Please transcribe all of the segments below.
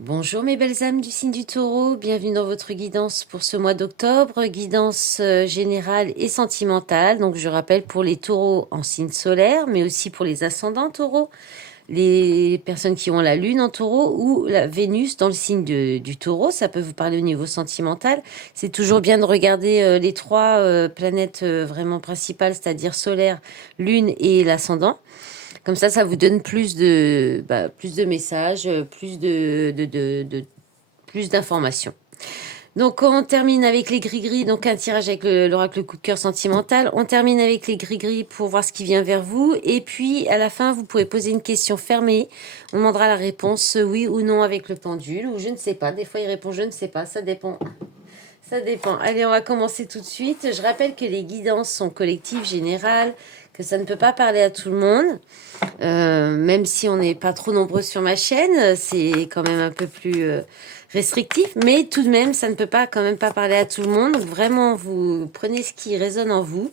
Bonjour mes belles âmes du signe du taureau, bienvenue dans votre guidance pour ce mois d'octobre, guidance générale et sentimentale. Donc je rappelle pour les taureaux en signe solaire, mais aussi pour les ascendants taureaux, les personnes qui ont la lune en taureau ou la Vénus dans le signe du taureau, ça peut vous parler au niveau sentimental. C'est toujours bien de regarder les trois planètes vraiment principales, c'est-à-dire solaire, lune et l'ascendant. Comme ça vous donne plus de messages, plus d'informations. Donc, on termine avec les gris-gris, donc un tirage avec l'oracle coup de cœur sentimental. On termine avec les gris-gris pour voir ce qui vient vers vous. Et puis, à la fin, vous pouvez poser une question fermée. On demandera la réponse oui ou non avec le pendule, ou je ne sais pas. Des fois, il répond je ne sais pas, ça dépend. Ça dépend. Allez, on va commencer tout de suite. Je rappelle que les guidances sont collectives, générales, que ça ne peut pas parler à tout le monde. Même si on n'est pas trop nombreux sur ma chaîne, c'est quand même un peu plus restrictif, mais tout de même, ça ne peut pas quand même pas parler à tout le monde. Donc vraiment, vous prenez ce qui résonne en vous,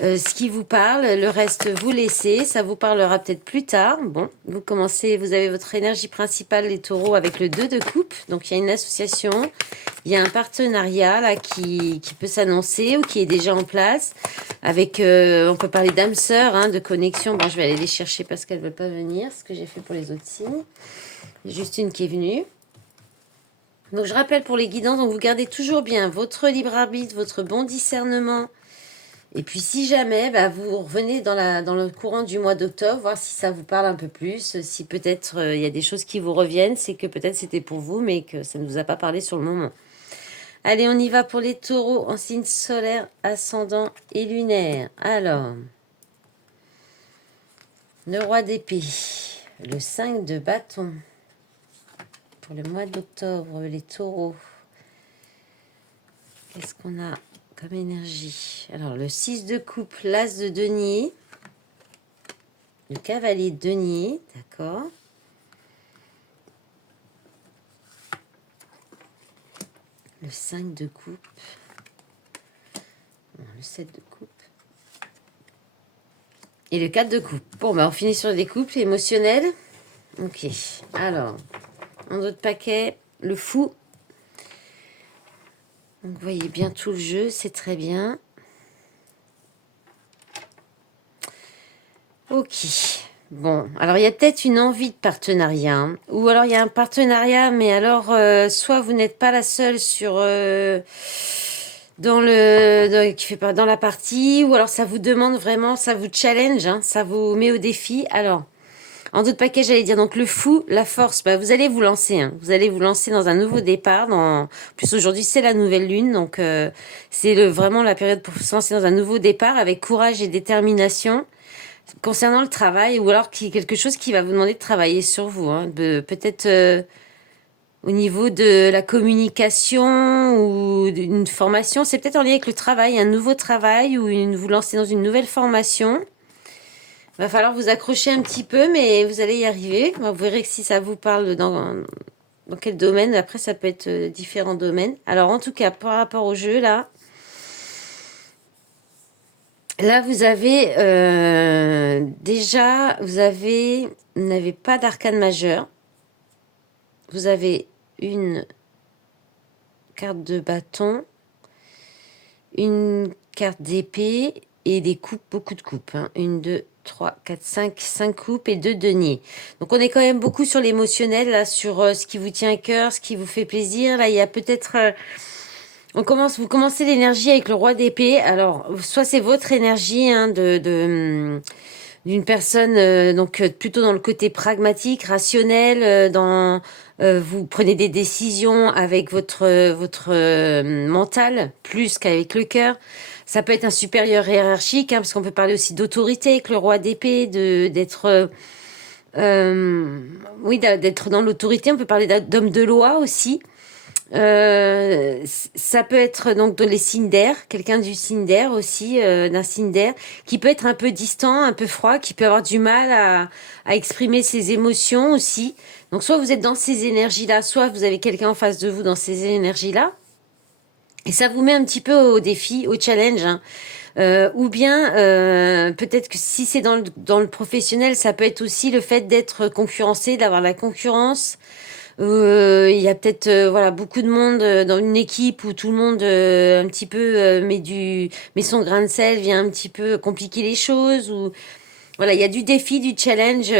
ce qui vous parle, le reste vous laissez, ça vous parlera peut-être plus tard. Bon, vous commencez, vous avez votre énergie principale, les taureaux, avec le 2 de coupe. Donc il y a une association, il y a un partenariat là qui peut s'annoncer ou qui est déjà en place. Avec, on peut parler d'âme sœur, hein, de connexion. Bon, je vais aller les chercher parce qu'elles ne veulent pas venir, ce que j'ai fait pour les autres signes. Il y a juste une qui est venue. Donc je rappelle pour les guidances, donc vous gardez toujours bien votre libre arbitre, votre bon discernement. Et puis si jamais, vous revenez dans le courant du mois d'octobre, voir si ça vous parle un peu plus, si peut-être il y a des choses qui vous reviennent, c'est que peut-être c'était pour vous, mais que ça ne vous a pas parlé sur le moment. Allez, on y va pour les taureaux en signe solaire, ascendant et lunaire. Alors, le roi d'épée, le 5 de bâton pour le mois d'octobre, les taureaux. Qu'est-ce qu'on a comme énergie? Alors, le 6 de coupe, l'as de denier, le cavalier de denier, d'accord. Le 5 de coupe, le 7 de coupe. Et le 4 de coupe. Bon, on finit sur des couples émotionnels. Ok, alors, en autre paquet, le fou. Donc, vous voyez bien tout le jeu, c'est très bien. Ok. Bon, alors il y a peut-être une envie de partenariat, hein. Ou alors il y a un partenariat, mais alors soit vous n'êtes pas la seule sur dans la partie, ou alors ça vous demande vraiment, ça vous challenge, hein, ça vous met au défi. Alors, en d'autres paquets, j'allais dire donc le fou, la force, vous allez vous lancer, hein. Vous allez vous lancer dans un nouveau départ. En plus aujourd'hui c'est la nouvelle lune, donc c'est vraiment la période pour se lancer dans un nouveau départ avec courage et détermination. Concernant le travail, ou alors quelque chose qui va vous demander de travailler sur vous, hein, peut-être au niveau de la communication ou d'une formation, c'est peut-être en lien avec le travail, un nouveau travail ou vous lancer dans une nouvelle formation. Il va falloir vous accrocher un petit peu, mais vous allez y arriver. Vous verrez que si ça vous parle dans quel domaine. Après, ça peut être différents domaines. Alors, en tout cas, par rapport au jeu, là, vous avez déjà, vous n'avez pas d'arcane majeur. Vous avez une carte de bâton, une carte d'épée et des coupes, beaucoup de coupes. Hein. 1, 2, 3, 4, 5 coupes et 2 deniers. Donc on est quand même beaucoup sur l'émotionnel, là, sur ce qui vous tient à cœur, ce qui vous fait plaisir. Là, il y a peut-être... vous commencez l'énergie avec le roi d'épée. Alors, soit c'est votre énergie hein, d'une personne donc plutôt dans le côté pragmatique, rationnel, vous prenez des décisions avec votre mental plus qu'avec le cœur. Ça peut être un supérieur hiérarchique, hein, parce qu'on peut parler aussi d'autorité avec le roi d'épée, d'être oui, d'être dans l'autorité. On peut parler d'homme de loi aussi. Ça peut être donc dans les signes d'air, quelqu'un du signe d'air aussi, d'un signe d'air, qui peut être un peu distant, un peu froid, qui peut avoir du mal à exprimer ses émotions aussi. Donc soit vous êtes dans ces énergies-là, soit vous avez quelqu'un en face de vous dans ces énergies-là. Et ça vous met un petit peu au défi, au challenge, hein. Ou bien peut-être que si c'est dans le professionnel, ça peut être aussi le fait d'être concurrencé, d'avoir la concurrence, Il y a peut-être voilà beaucoup de monde dans une équipe où tout le monde un petit peu met son grain de sel, vient un petit peu compliquer les choses. Ou voilà, il y a du défi, du challenge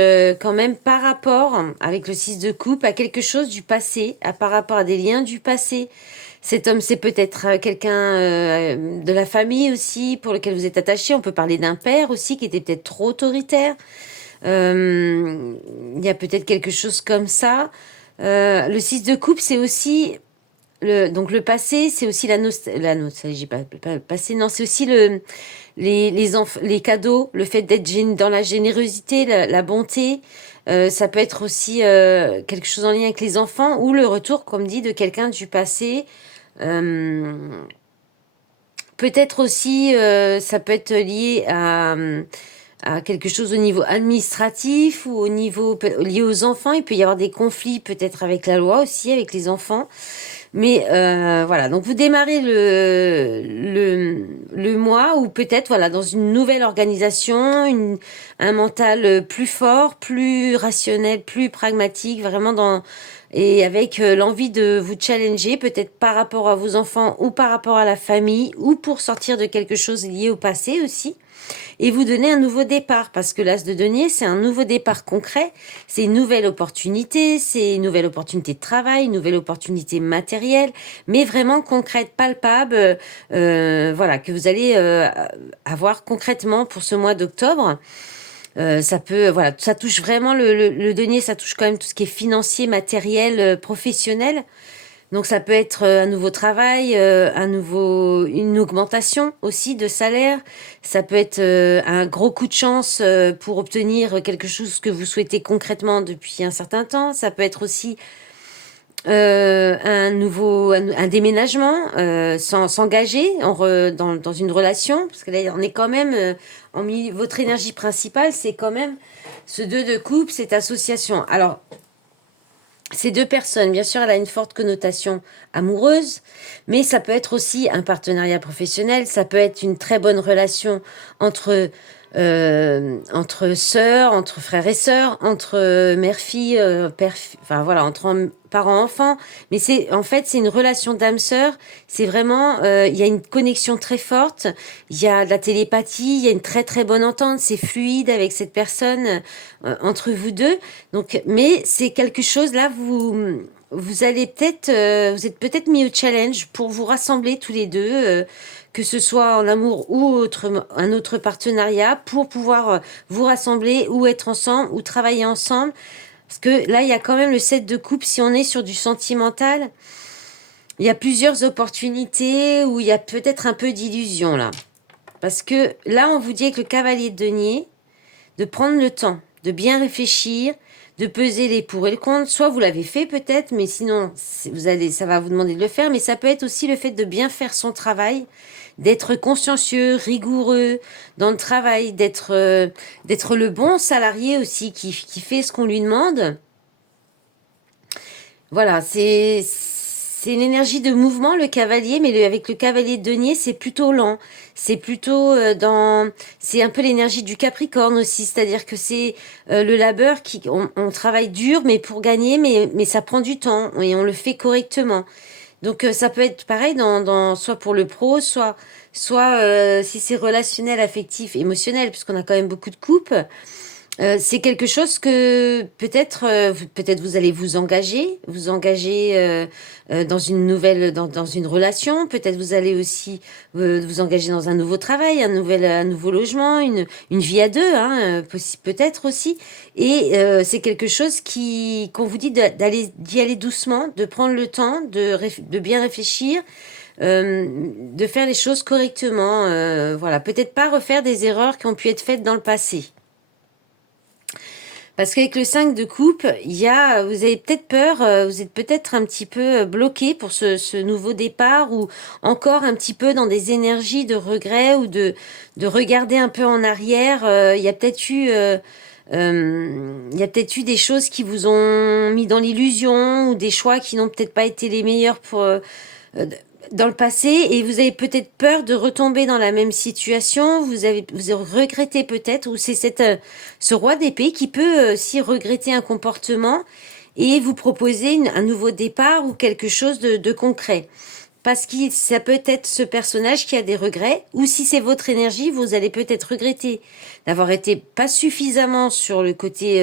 quand même par rapport avec le 6 de coupe à quelque chose du passé, par rapport à des liens du passé. Cet homme, c'est peut-être quelqu'un de la famille aussi pour lequel vous êtes attaché. On peut parler d'un père aussi qui était peut-être trop autoritaire. Il y a peut-être quelque chose comme ça. Le 6 de coupe, c'est aussi donc le passé, c'est aussi la nostalgie, pas le passé, non, c'est aussi les cadeaux, le fait d'être dans la générosité, la bonté. Ça peut être aussi quelque chose en lien avec les enfants ou le retour, comme dit, de quelqu'un du passé. Euh, Peut-être aussi, ça peut être lié à quelque chose au niveau administratif ou au niveau lié aux enfants. Il peut y avoir des conflits peut-être avec la loi aussi, avec les enfants. Mais voilà, donc vous démarrez le mois ou peut-être voilà dans une nouvelle organisation, un mental plus fort, plus rationnel, plus pragmatique, vraiment et avec l'envie de vous challenger peut-être par rapport à vos enfants ou par rapport à la famille ou pour sortir de quelque chose lié au passé aussi et vous donner un nouveau départ parce que l'as de denier c'est un nouveau départ concret, c'est une nouvelle opportunité, c'est une nouvelle opportunité de travail, une nouvelle opportunité matérielle, mais vraiment concrète, palpable, voilà que vous allez avoir concrètement pour ce mois d'octobre. Ça peut, voilà, ça touche vraiment le denier, ça touche quand même tout ce qui est financier, matériel, professionnel. Donc ça peut être un nouveau travail, une augmentation aussi de salaire. Ça peut être un gros coup de chance pour obtenir quelque chose que vous souhaitez concrètement depuis un certain temps. Ça peut être aussi un déménagement sans s'engager dans une relation. Parce que là, on est quand même, votre énergie principale, c'est quand même ce 2 de coupe, cette association. Alors, ces deux personnes, bien sûr, elle a une forte connotation amoureuse, mais ça peut être aussi un partenariat professionnel, ça peut être une très bonne relation entre sœurs, entre frères et sœurs, entre mère-fille, enfin voilà, entre parents-enfants. Mais en fait, c'est une relation d'âme-sœur. C'est vraiment, il y a une connexion très forte. Il y a de la télépathie, il y a une très très bonne entente. C'est fluide avec cette personne entre vous deux. Donc, mais c'est quelque chose là, vous allez peut-être, vous êtes peut-être mis au challenge pour vous rassembler tous les deux. Que ce soit en amour ou un autre partenariat, pour pouvoir vous rassembler ou être ensemble ou travailler ensemble. Parce que là, il y a quand même le 7 de coupe. Si on est sur du sentimental, il y a plusieurs opportunités où il y a peut-être un peu d'illusion là. Parce que là, on vous dit avec le cavalier de denier de prendre le temps, de bien réfléchir, de peser les pour et le contre. Soit vous l'avez fait peut-être, mais sinon, ça va vous demander de le faire. Mais ça peut être aussi le fait de bien faire son travail, d'être consciencieux, rigoureux dans le travail, d'être le bon salarié aussi qui fait ce qu'on lui demande. Voilà, c'est une énergie de mouvement le cavalier, mais avec le cavalier de denier, c'est plutôt lent. C'est plutôt c'est un peu l'énergie du Capricorne aussi, c'est-à-dire que c'est le labeur on travaille dur, mais pour gagner, mais ça prend du temps et on le fait correctement. Donc ça peut être pareil soit pour le pro, soit si c'est relationnel, affectif, émotionnel, puisqu'on a quand même beaucoup de couples. C'est quelque chose que peut-être vous allez vous engager dans une dans une relation. Peut-être vous allez aussi vous engager dans un nouveau travail, un nouveau logement, une vie à deux, hein, peut-être aussi. Et c'est quelque chose qu'on vous dit d'y aller doucement, de prendre le temps, de bien réfléchir. De faire les choses correctement, voilà, peut-être pas refaire des erreurs qui ont pu être faites dans le passé. Parce qu'avec le 5 de coupe, vous avez peut-être peur, vous êtes peut-être un petit peu bloqué pour ce nouveau départ ou encore un petit peu dans des énergies de regret ou de regarder un peu en arrière. Il y a peut-être eu des choses qui vous ont mis dans l'illusion ou des choix qui n'ont peut-être pas été les meilleurs dans le passé et vous avez peut-être peur de retomber dans la même situation, vous regrettez peut-être, ou c'est ce roi d'épée qui peut aussi regretter un comportement et vous proposer un nouveau départ ou quelque chose de concret. Parce que ça peut être ce personnage qui a des regrets, ou si c'est votre énergie, vous allez peut-être regretter d'avoir été pas suffisamment sur le côté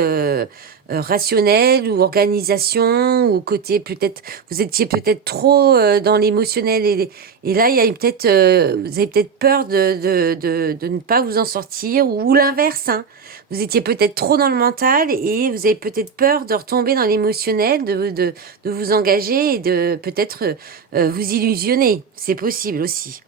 rationnel ou organisation, ou côté peut-être, vous étiez peut-être trop dans l'émotionnel, et là il y a peut-être, vous avez peut-être peur de ne pas vous en sortir, ou l'inverse, hein. Vous étiez peut-être trop dans le mental et vous avez peut-être peur de retomber dans l'émotionnel, de vous engager et de peut-être vous illusionner. C'est possible aussi.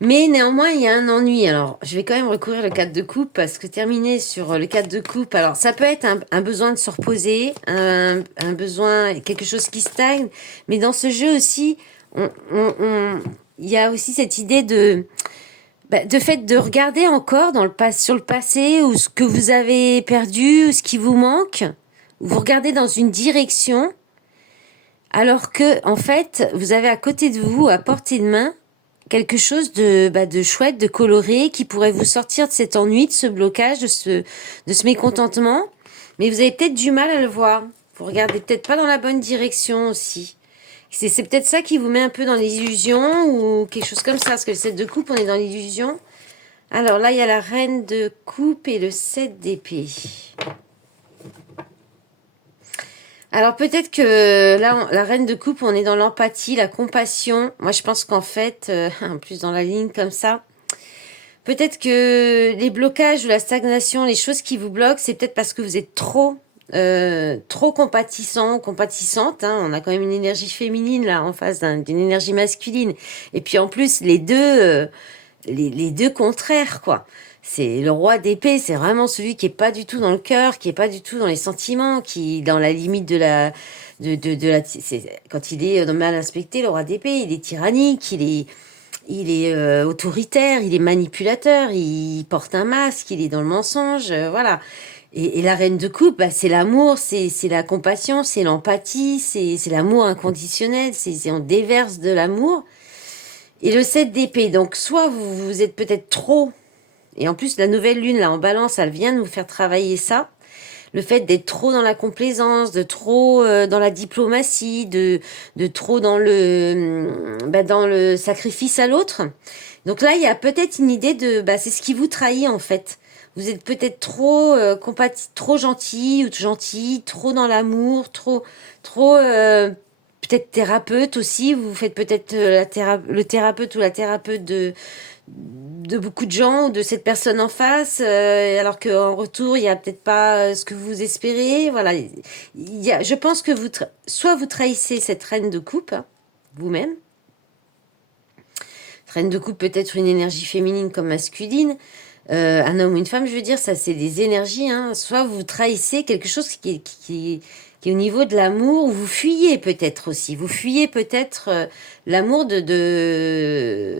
Mais néanmoins, il y a un ennui. Alors, je vais quand même recourir le 4 de coupe parce que terminer sur le 4 de coupe, alors ça peut être un besoin de se reposer, un besoin, quelque chose qui stagne. Mais dans ce jeu aussi, il y a aussi cette idée de fait de regarder encore sur le passé ou ce que vous avez perdu ou ce qui vous manque. Vous regardez dans une direction alors que en fait vous avez à côté de vous, à portée de main, quelque chose de chouette, de coloré qui pourrait vous sortir de cet ennui, de ce blocage, de ce mécontentement. Mais vous avez peut-être du mal à le voir. Vous regardez peut-être pas dans la bonne direction aussi. C'est peut-être ça qui vous met un peu dans l'illusion ou quelque chose comme ça. Parce que le 7 de coupe, on est dans l'illusion. Alors là, il y a la reine de coupe et le 7 d'épée. Alors peut-être que là, la reine de coupe, on est dans l'empathie, la compassion. Moi, je pense qu'en fait, en plus dans la ligne comme ça, peut-être que les blocages ou la stagnation, les choses qui vous bloquent, c'est peut-être parce que vous êtes trop compatissant, compatissante, hein. On a quand même une énergie féminine là en face d'une énergie masculine. Et puis en plus, les deux contraires, quoi. C'est le roi d'épée, c'est vraiment celui qui est pas du tout dans le cœur, qui est pas du tout dans les sentiments, qui est dans la limite de la, quand il est mal inspecté, le roi d'épée, il est tyrannique, il est autoritaire, il est manipulateur, il porte un masque, il est dans le mensonge, voilà. Et la reine de coupe, c'est l'amour, c'est la compassion, c'est l'empathie, c'est l'amour inconditionnel, on déverse de l'amour. Et le 7 d'épée, donc soit vous êtes peut-être trop, et en plus la nouvelle lune là en balance, elle vient nous faire travailler ça, le fait d'être trop dans la complaisance, de trop dans la diplomatie, de trop dans le sacrifice à l'autre. Donc là, il y a peut-être une idée de, c'est ce qui vous trahit en fait. Vous êtes peut-être trop trop gentil ou gentil, trop dans l'amour, trop peut-être thérapeute aussi. Vous faites peut-être le thérapeute ou la thérapeute de beaucoup de gens ou de cette personne en face, alors qu'en retour, il y a peut-être pas ce que vous espérez. Voilà, je pense que soit vous trahissez cette reine de coupe, hein, vous-même. Reine de coupe, peut-être une énergie féminine comme masculine. Un homme ou une femme, je veux dire, ça c'est des énergies, hein. Soit vous trahissez quelque chose qui est au niveau de l'amour, ou vous fuyez peut-être aussi. Vous fuyez peut-être l'amour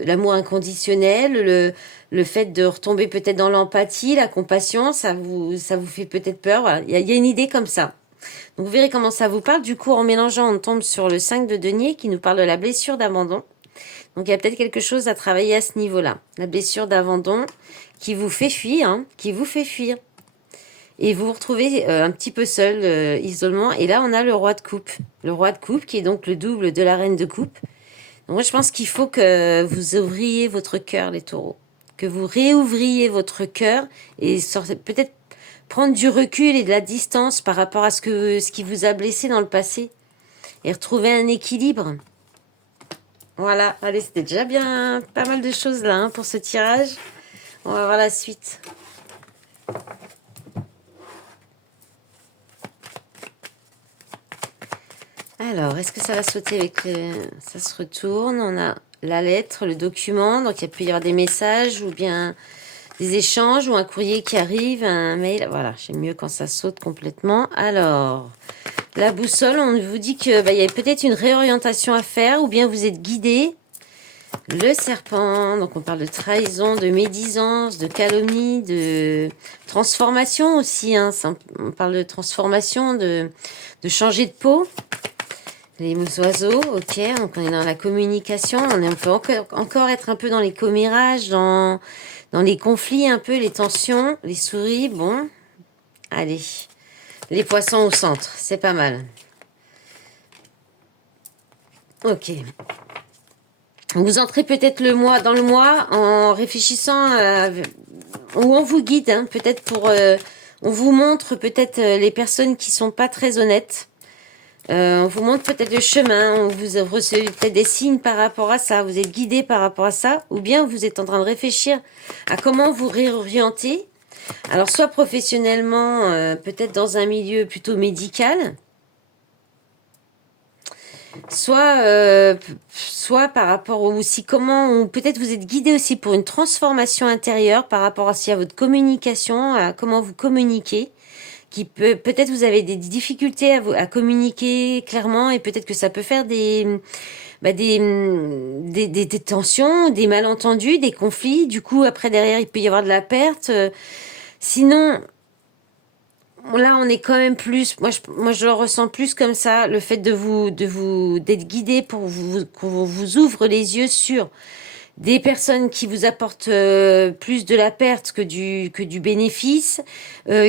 l'amour inconditionnel, le fait de retomber peut-être dans l'empathie, la compassion, ça vous fait peut-être peur. Voilà. Il y a une idée comme ça. Donc vous verrez comment ça vous parle. Du coup, en mélangeant, on tombe sur le 5 de denier qui nous parle de la blessure d'abandon. Donc il y a peut-être quelque chose à travailler à ce niveau-là. La blessure d'abandon qui vous fait fuir, hein, qui vous fait fuir. Et vous vous retrouvez un petit peu seul, isolement. Et là, on a le roi de coupe. Le roi de coupe qui est donc le double de la reine de coupe. Donc moi, je pense qu'il faut que vous ouvriez votre cœur, les taureaux. Que vous réouvriez votre cœur et peut-être prendre du recul et de la distance par rapport à ce qui vous a blessé dans le passé. Et retrouver un équilibre. Voilà, allez, c'était déjà bien pas mal de choses là, hein, pour ce tirage. On va voir la suite. Alors, est-ce que ça va sauter avec ça se retourne, on a la lettre, le document, donc il peut y avoir des messages ou bien des échanges ou un courrier qui arrive, un mail. Voilà, j'aime mieux quand ça saute complètement. Alors, la boussole, on vous dit que y a peut-être une réorientation à faire ou bien vous êtes guidé. Le serpent, donc on parle de trahison, de médisance, de calomnie, de transformation aussi. Hein, on parle de transformation, de changer de peau. Les oiseaux, ok, donc on est dans la communication, on peut encore être un peu dans les commérages, dans les conflits un peu, les tensions, les souris, bon, allez. Les poissons au centre, c'est pas mal. Ok. Vous entrez peut-être dans le mois en réfléchissant où on vous guide, hein, peut-être on vous montre peut-être les personnes qui sont pas très honnêtes. On vous montre peut-être le chemin, on vous recevez peut-être des signes par rapport à ça, vous êtes guidé par rapport à ça, ou bien vous êtes en train de réfléchir à comment vous réorienter. Alors soit professionnellement, peut-être dans un milieu plutôt médical, soit par rapport aussi ou peut-être vous êtes guidé aussi pour une transformation intérieure par rapport aussi à votre communication, à comment vous communiquez, peut-être vous avez des difficultés à communiquer clairement et peut-être que ça peut faire des tensions, des malentendus, des conflits. Du coup, après derrière, il peut y avoir de la perte. Sinon, là, on est quand même plus. Moi, je le ressens plus comme ça, le fait d'être guidé qu'on vous ouvre les yeux sur des personnes qui vous apportent plus de la perte que du bénéfice,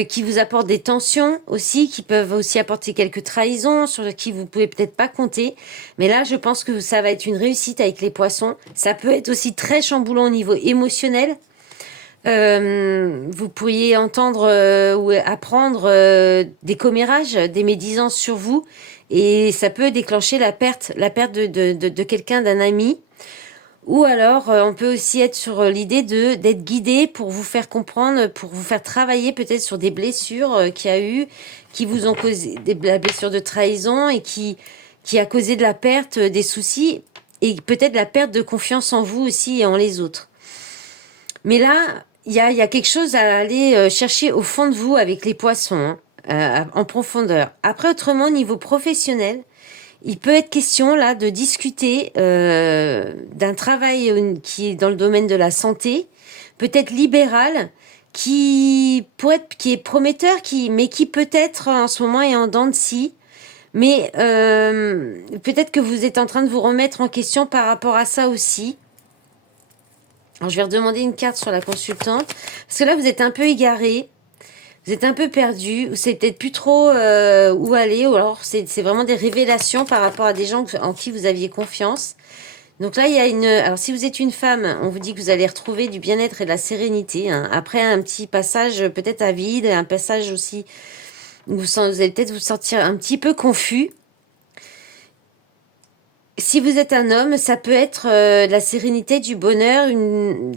qui vous apportent des tensions aussi, qui peuvent aussi apporter quelques trahisons sur qui vous pouvez peut-être pas compter. Mais là, je pense que ça va être une réussite avec les poissons. Ça peut être aussi très chamboulant au niveau émotionnel. Vous pourriez entendre ou apprendre des commérages, des médisances sur vous, et ça peut déclencher la perte de quelqu'un, d'un ami. Ou alors, on peut aussi être sur l'idée d'être guidé pour vous faire comprendre, pour vous faire travailler peut-être sur des blessures qu'il y a eu, qui vous ont causé la blessure de trahison et qui a causé de la perte, des soucis et peut-être la perte de confiance en vous aussi et en les autres. Mais là, il y a quelque chose à aller chercher au fond de vous avec les poissons, hein, en profondeur. Après, autrement, au niveau professionnel, il peut être question là de discuter d'un travail qui est dans le domaine de la santé, peut-être libéral, qui est prometteur, mais qui peut-être en ce moment est en dents de scie. Mais peut-être que vous êtes en train de vous remettre en question par rapport à ça aussi. Alors, je vais redemander une carte sur la consultante. Parce que là, vous êtes un peu égaré. Vous êtes un peu perdu. Vous savez peut-être plus trop où aller. Ou alors, c'est vraiment des révélations par rapport à des gens en qui vous aviez confiance. Donc là, il y a alors, si vous êtes une femme, on vous dit que vous allez retrouver du bien-être et de la sérénité. Hein. Après un petit passage peut-être à vide, un passage aussi où vous allez peut-être vous sentir un petit peu confus. Si vous êtes un homme, ça peut être de la sérénité, du bonheur, une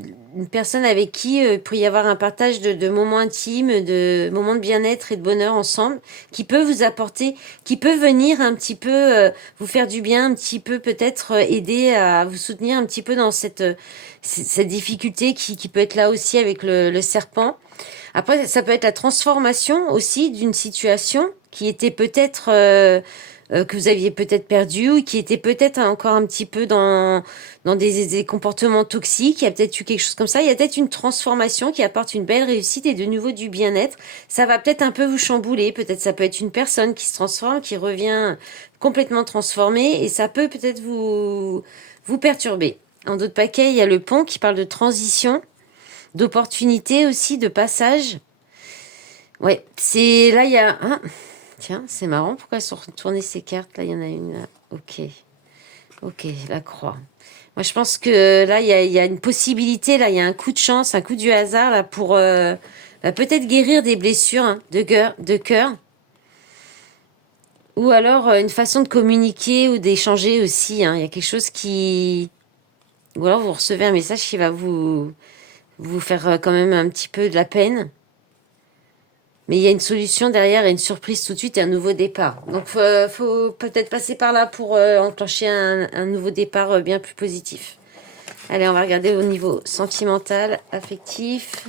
personne avec qui il peut y avoir un partage de moments intimes, de moments de bien-être et de bonheur ensemble, qui peut vous apporter, qui peut venir un petit peu vous faire du bien, un petit peu peut-être aider à vous soutenir un petit peu dans cette difficulté qui peut être là aussi avec le serpent. Après, ça peut être la transformation aussi d'une situation qui était peut-être que vous aviez peut-être perdu ou qui était peut-être encore un petit peu dans des comportements toxiques. Il y a peut-être eu quelque chose comme ça. Il y a peut-être une transformation qui apporte une belle réussite et de nouveau du bien-être. Ça va peut-être un peu vous chambouler. Peut-être ça peut être une personne qui se transforme, qui revient complètement transformée et ça peut peut-être vous perturber. En d'autres paquets, il y a le pont qui parle de transition, d'opportunité aussi, de passage. Ouais, c'est là il y a tiens, c'est marrant, pourquoi elles sont retournées ces cartes? Là, il y en a une là. Ok, la croix. Moi, je pense que là, il y a une possibilité, là, il y a un coup de chance, un coup du hasard, là, pour peut-être guérir des blessures hein, de cœur. Ou alors une façon de communiquer ou d'échanger aussi. Hein. Il y a quelque chose qui... Ou alors vous recevez un message qui va vous faire quand même un petit peu de la peine. Mais il y a une solution derrière et une surprise tout de suite et un nouveau départ. Donc, faut peut-être passer par là pour enclencher un nouveau départ bien plus positif. Allez, on va regarder au niveau sentimental, affectif.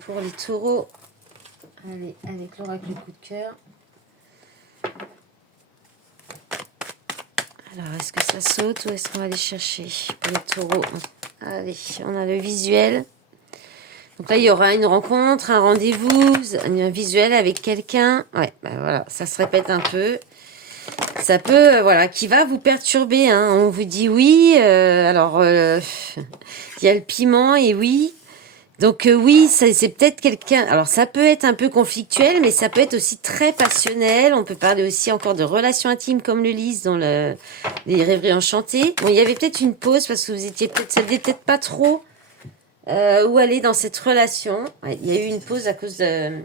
Pour les taureaux. Allez, avec l'oracle coup de cœur. Alors, est-ce que ça saute ou est-ce qu'on va aller chercher pour les taureaux? Allez, on a le visuel. Donc là, il y aura une rencontre, un rendez-vous, un visuel avec quelqu'un. Ouais, ben voilà, ça se répète un peu. Ça peut, voilà, qui va vous perturber. Hein. On vous dit oui, alors il y a le piment et oui. Donc oui, c'est peut-être quelqu'un... Alors ça peut être un peu conflictuel, mais ça peut être aussi très passionnel. On peut parler aussi encore de relations intimes comme le lys dans les rêveries enchantées. Bon, il y avait peut-être une pause parce que vous étiez peut-être... Ça ne peut-être pas trop où aller dans cette relation. Ouais, il y a eu une pause à cause de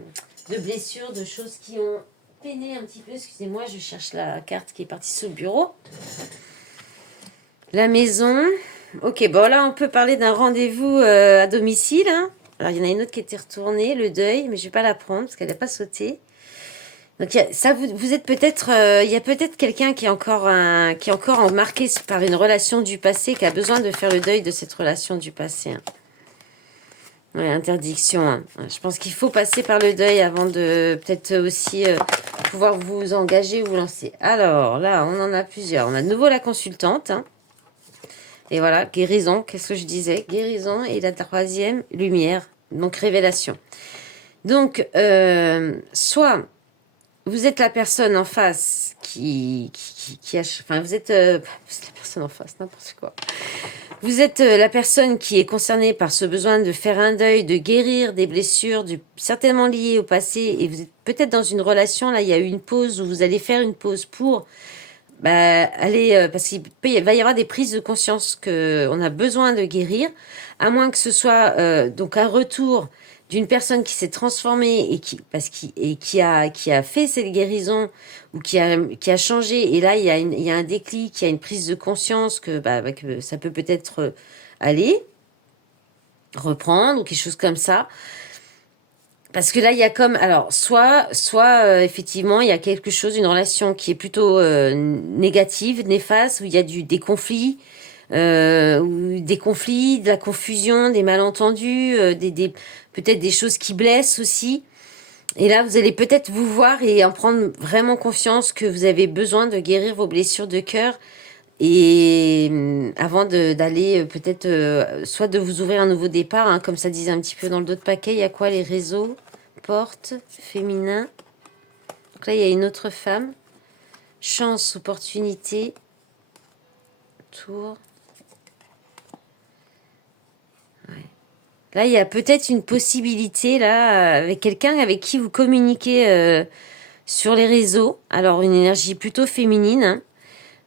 blessures, de choses qui ont peiné un petit peu. Excusez-moi, je cherche la carte qui est partie sous le bureau. La maison... Ok, bon là on peut parler d'un rendez-vous à domicile. Hein. Alors il y en a une autre qui était retournée, le deuil, mais je vais pas la prendre parce qu'elle n'a pas sauté. Donc ça, vous êtes peut-être, il y a peut-être quelqu'un qui est encore marqué par une relation du passé, qui a besoin de faire le deuil de cette relation du passé. Hein. Ouais, interdiction. Hein. Je pense qu'il faut passer par le deuil avant de peut-être aussi pouvoir vous engager ou vous lancer. Alors là, on en a plusieurs. On a de nouveau la consultante. Hein. Et voilà, guérison, qu'est-ce que je disais? Guérison et la troisième, lumière, donc révélation. Donc, soit vous êtes la personne en face qui a... Enfin, vous êtes la personne en face, n'importe quoi. Vous êtes la personne qui est concernée par ce besoin de faire un deuil, de guérir des blessures, certainement liées au passé, et vous êtes peut-être dans une relation, là, il y a eu une pause où vous allez faire une pause pour... allez, parce qu'il va y avoir des prises de conscience qu'on a besoin de guérir, à moins que ce soit donc un retour d'une personne qui s'est transformée et qui a fait cette guérison ou qui a changé. Et là, il y a un déclic, il y a une prise de conscience que ça peut peut-être aller reprendre ou quelque chose comme ça. Parce que là, il y a comme... Alors, soit effectivement, il y a quelque chose, une relation qui est plutôt négative, néfaste, où il y a des conflits, de la confusion, des malentendus, peut-être des choses qui blessent aussi. Et là, vous allez peut-être vous voir et en prendre vraiment conscience que vous avez besoin de guérir vos blessures de cœur. Et avant d'aller peut-être, soit de vous ouvrir un nouveau départ, hein, comme ça disait un petit peu dans le dos de paquet, il y a quoi? Les réseaux, portes, féminin. Donc là, il y a une autre femme. Chance, opportunité, tour. Ouais. Là, il y a peut-être une possibilité, là, avec quelqu'un avec qui vous communiquez sur les réseaux. Alors, une énergie plutôt féminine, hein.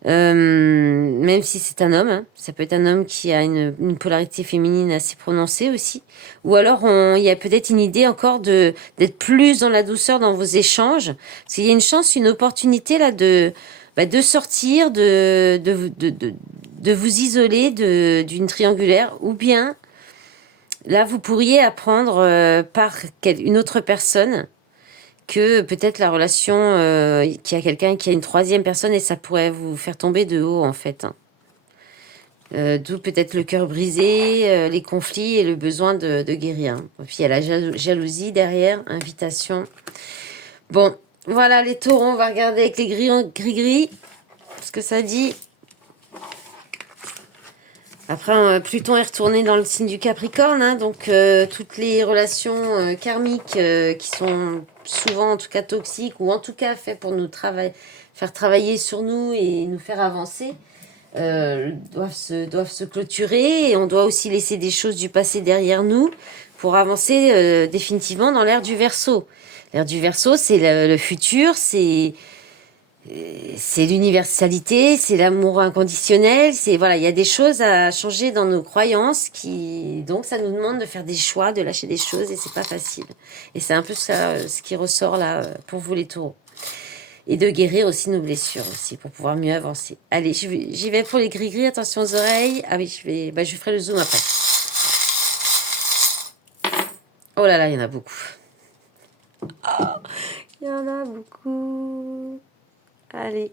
Même si c'est un homme, hein. Ça peut être un homme qui a une polarité féminine assez prononcée aussi. Ou alors, il y a peut-être une idée encore d'être plus dans la douceur dans vos échanges. Parce qu'il y a une chance, une opportunité là de sortir, de vous isoler d'une triangulaire. Ou bien, là, vous pourriez apprendre par une autre personne que peut-être la relation qu'il y a quelqu'un qui a une troisième personne et ça pourrait vous faire tomber de haut en fait. Hein. D'où peut-être le cœur brisé, les conflits et le besoin de guérir. Et puis il y a la jalousie derrière, invitation. Bon, voilà les taureaux, on va regarder avec les gris-gris ce que ça dit. Après, Pluton est retourné dans le signe du Capricorne, hein, donc toutes les relations karmiques qui sont souvent en tout cas toxiques ou en tout cas faites pour nous faire travailler sur nous et nous faire avancer, doivent se clôturer et on doit aussi laisser des choses du passé derrière nous pour avancer définitivement dans l'ère du Verseau. L'ère du Verseau, c'est le futur, c'est l'universalité, c'est l'amour inconditionnel, voilà, il y a des choses à changer dans nos croyances donc ça nous demande de faire des choix, de lâcher des choses et c'est pas facile. Et c'est un peu ça ce qui ressort là pour vous les taureaux. Et de guérir aussi nos blessures aussi pour pouvoir mieux avancer. Allez, j'y vais pour les gris-gris, attention aux oreilles. Ah oui, je ferai le zoom après. Oh là là, il y en a beaucoup. Oh, il y en a beaucoup. Allez,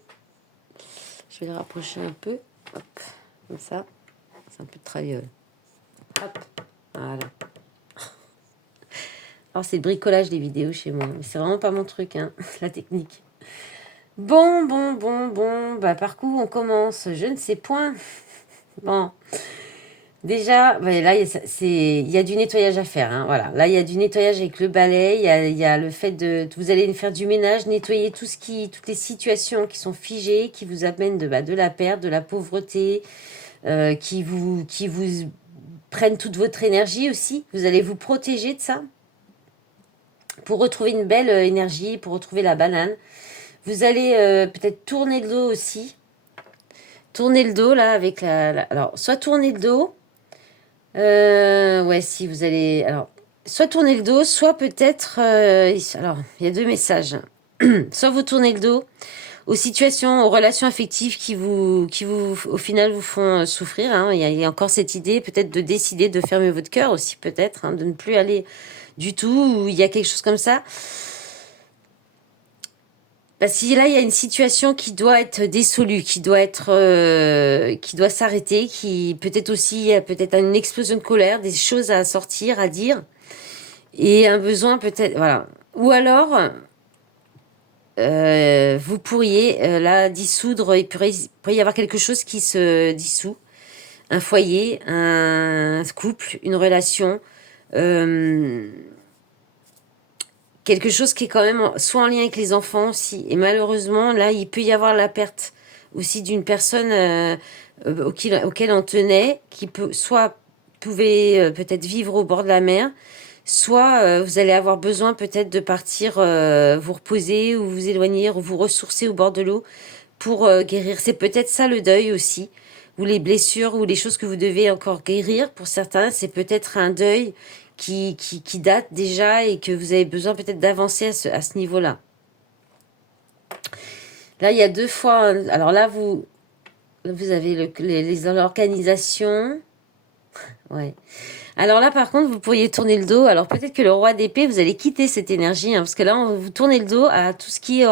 je vais le rapprocher un peu. Hop, comme ça. C'est un peu de traviole. Hop, voilà. Alors, c'est le bricolage des vidéos chez moi. Mais c'est vraiment pas mon truc, hein, la technique. Bon. Par où on commence? Je ne sais point. Bon. Déjà, là, il y a du nettoyage à faire. Hein, voilà. Là, il y a du nettoyage avec le balai. Il y a le fait vous allez faire du ménage, nettoyer toutes les situations qui sont figées, qui vous amènent de la perte, de la pauvreté, qui vous prennent toute votre énergie aussi. Vous allez vous protéger de ça pour retrouver une belle énergie, pour retrouver la banane. Vous allez peut-être tourner le dos aussi. Tourner le dos là avec alors, soit tourner le dos. Ouais, si vous allez... Alors, soit tourner le dos, soit peut-être... alors, il y a deux messages. Soit vous tournez le dos aux situations, aux relations affectives qui vous au final, vous font souffrir. Hein. Il y a encore cette idée peut-être de décider de fermer votre cœur aussi, peut-être, hein, de ne plus aller du tout, ou il y a quelque chose comme ça. Parce que là, il y a une situation qui doit être dissolue, qui doit s'arrêter, qui peut-être aussi, il y a peut-être une explosion de colère, des choses à sortir, à dire, et un besoin peut-être, voilà. Ou alors, vous pourriez la dissoudre, il pourrait y avoir quelque chose qui se dissout, un foyer, un couple, une relation, quelque chose qui est quand même soit en lien avec les enfants aussi. Et malheureusement, là, il peut y avoir la perte aussi d'une personne auquel on tenait, qui pouvait peut-être vivre au bord de la mer, soit vous allez avoir besoin peut-être de partir vous reposer ou vous éloigner ou vous ressourcer au bord de l'eau pour guérir. C'est peut-être ça le deuil aussi, ou les blessures ou les choses que vous devez encore guérir. Pour certains, c'est peut-être un deuil qui date déjà et que vous avez besoin peut-être d'avancer à ce niveau-là. Là, il y a deux fois... Alors là, vous avez l'organisation. Ouais. Alors là, par contre, vous pourriez tourner le dos. Alors peut-être que le roi d'épée, vous allez quitter cette énergie. Parce que là, vous tournez le dos à tout ce qui est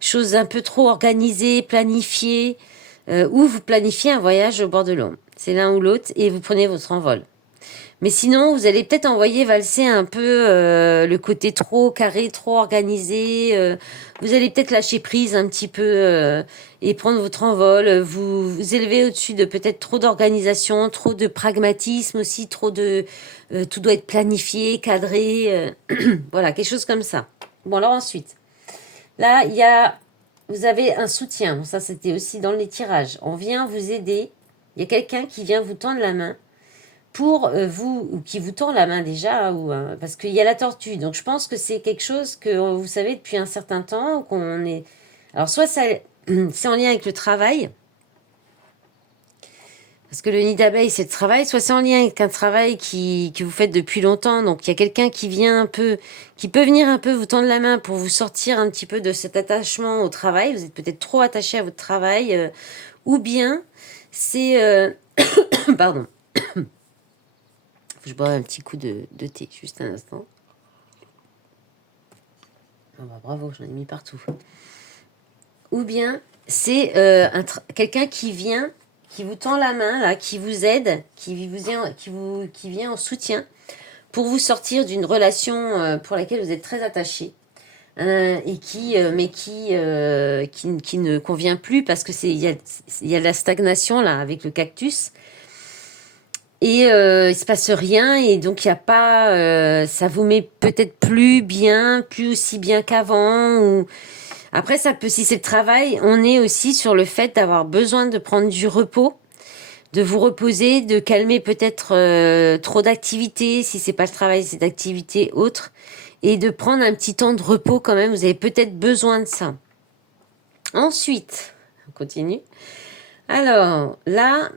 choses un peu trop organisées, planifiées. Ou vous planifiez un voyage au bord de l'eau. C'est l'un ou l'autre et vous prenez votre envol. Mais sinon, vous allez peut-être envoyer valser un peu le côté trop carré, trop organisé. Vous allez peut-être lâcher prise un petit peu et prendre votre envol. Vous élevez au-dessus de peut-être trop d'organisation, trop de pragmatisme aussi, trop de... tout doit être planifié, cadré. Voilà, quelque chose comme ça. Bon, alors ensuite, là, vous avez un soutien. Bon, ça, c'était aussi dans les tirages. On vient vous aider. Il y a quelqu'un qui vient vous tendre la main pour vous, ou qui vous tend la main déjà, ou parce qu'il y a la tortue. Donc je pense que c'est quelque chose que vous savez depuis un certain temps, qu'on est... Alors soit c'est en lien avec le travail, parce que le nid d'abeille c'est le travail, soit c'est en lien avec un travail que vous faites depuis longtemps. Donc il y a quelqu'un qui vient un peu, qui peut venir un peu vous tendre la main pour vous sortir un petit peu de cet attachement au travail. Vous êtes peut-être trop attaché à votre travail, ou bien c'est... Pardon. Je bois un petit coup de thé, juste un instant. Oh bah bravo, j'en ai mis partout. Ou bien, c'est quelqu'un qui vient, qui vous tend la main, là, qui vous aide, qui vient en soutien pour vous sortir d'une relation pour laquelle vous êtes très attaché. Et qui ne convient plus parce que il y a de la stagnation là avec le cactus. Et il se passe rien et donc il y a pas, ça vous met peut-être plus aussi bien qu'avant. Ou après ça peut, si c'est le travail, on est aussi sur le fait d'avoir besoin de prendre du repos, de vous reposer, de calmer peut-être trop d'activités. Si c'est pas le travail, c'est d'activités autres, et de prendre un petit temps de repos quand même. Vous avez peut-être besoin de ça. Ensuite, on continue. Alors là.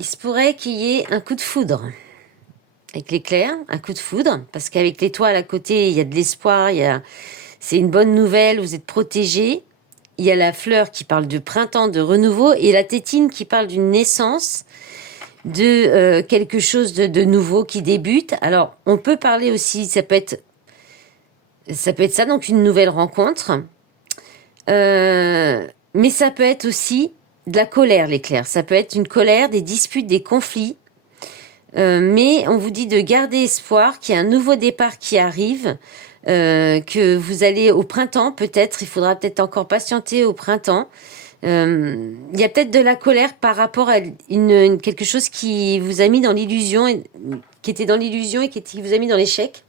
Il se pourrait qu'il y ait un coup de foudre avec l'éclair, un coup de foudre, parce qu'avec l'étoile à côté, il y a de l'espoir, c'est une bonne nouvelle, vous êtes protégé. Il y a la fleur qui parle de printemps, de renouveau, et la tétine qui parle d'une naissance, de quelque chose de nouveau qui débute. Alors, on peut parler aussi, ça peut être ça, donc une nouvelle rencontre, mais ça peut être aussi de la colère, l'éclair. Ça peut être une colère, des disputes, des conflits. Mais on vous dit de garder espoir, qu'il y a un nouveau départ qui arrive, que vous allez au printemps, peut-être. Il faudra peut-être encore patienter au printemps. Il y a peut-être de la colère par rapport à quelque chose qui vous a mis dans l'illusion, qui était dans l'illusion et qui vous a mis dans l'échec.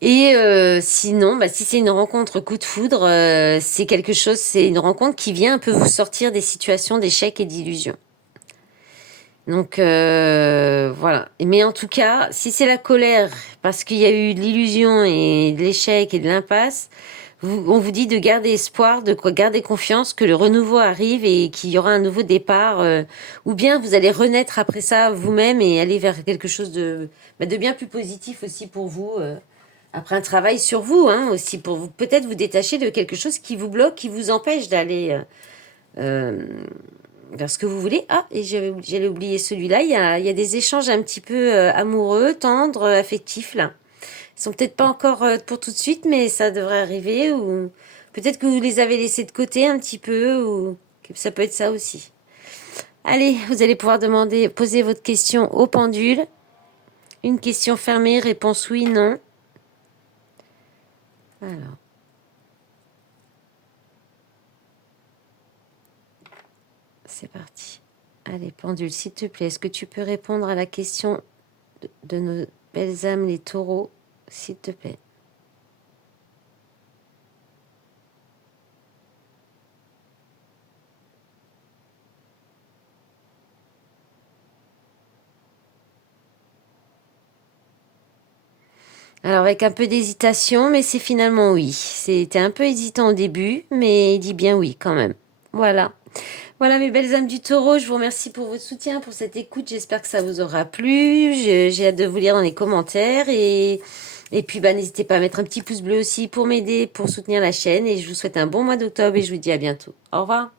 Et sinon, si c'est une rencontre coup de foudre, c'est une rencontre qui vient un peu vous sortir des situations d'échec et d'illusion. Donc, voilà. Mais en tout cas, si c'est la colère, parce qu'il y a eu de l'illusion et de l'échec et de l'impasse, on vous dit de garder espoir, de garder confiance que le renouveau arrive et qu'il y aura un nouveau départ, ou bien vous allez renaître après ça vous-même et aller vers quelque chose de bien plus positif aussi pour vous, après un travail sur vous, hein, aussi pour vous peut-être vous détacher de quelque chose qui vous bloque, qui vous empêche d'aller vers ce que vous voulez. Ah, et j'allais oublier celui-là, il y a des échanges un petit peu amoureux, tendres, affectifs là. Ils sont peut-être pas encore pour tout de suite, mais ça devrait arriver. Ou peut-être que vous les avez laissés de côté un petit peu, ou ça peut être ça aussi. Allez, vous allez pouvoir poser votre question au pendule. Une question fermée, réponse oui, non. Alors. C'est parti. Allez, pendule, s'il te plaît, est-ce que tu peux répondre à la question de nos belles âmes, les taureaux, s'il te plaît? Alors, avec un peu d'hésitation, mais c'est finalement oui. C'était un peu hésitant au début, mais il dit bien oui quand même. Voilà. Voilà mes belles âmes du taureau, je vous remercie pour votre soutien, pour cette écoute. J'espère que ça vous aura plu. J'ai hâte de vous lire dans les commentaires. Et puis, n'hésitez pas à mettre un petit pouce bleu aussi pour m'aider, pour soutenir la chaîne. Et je vous souhaite un bon mois d'octobre et je vous dis à bientôt. Au revoir.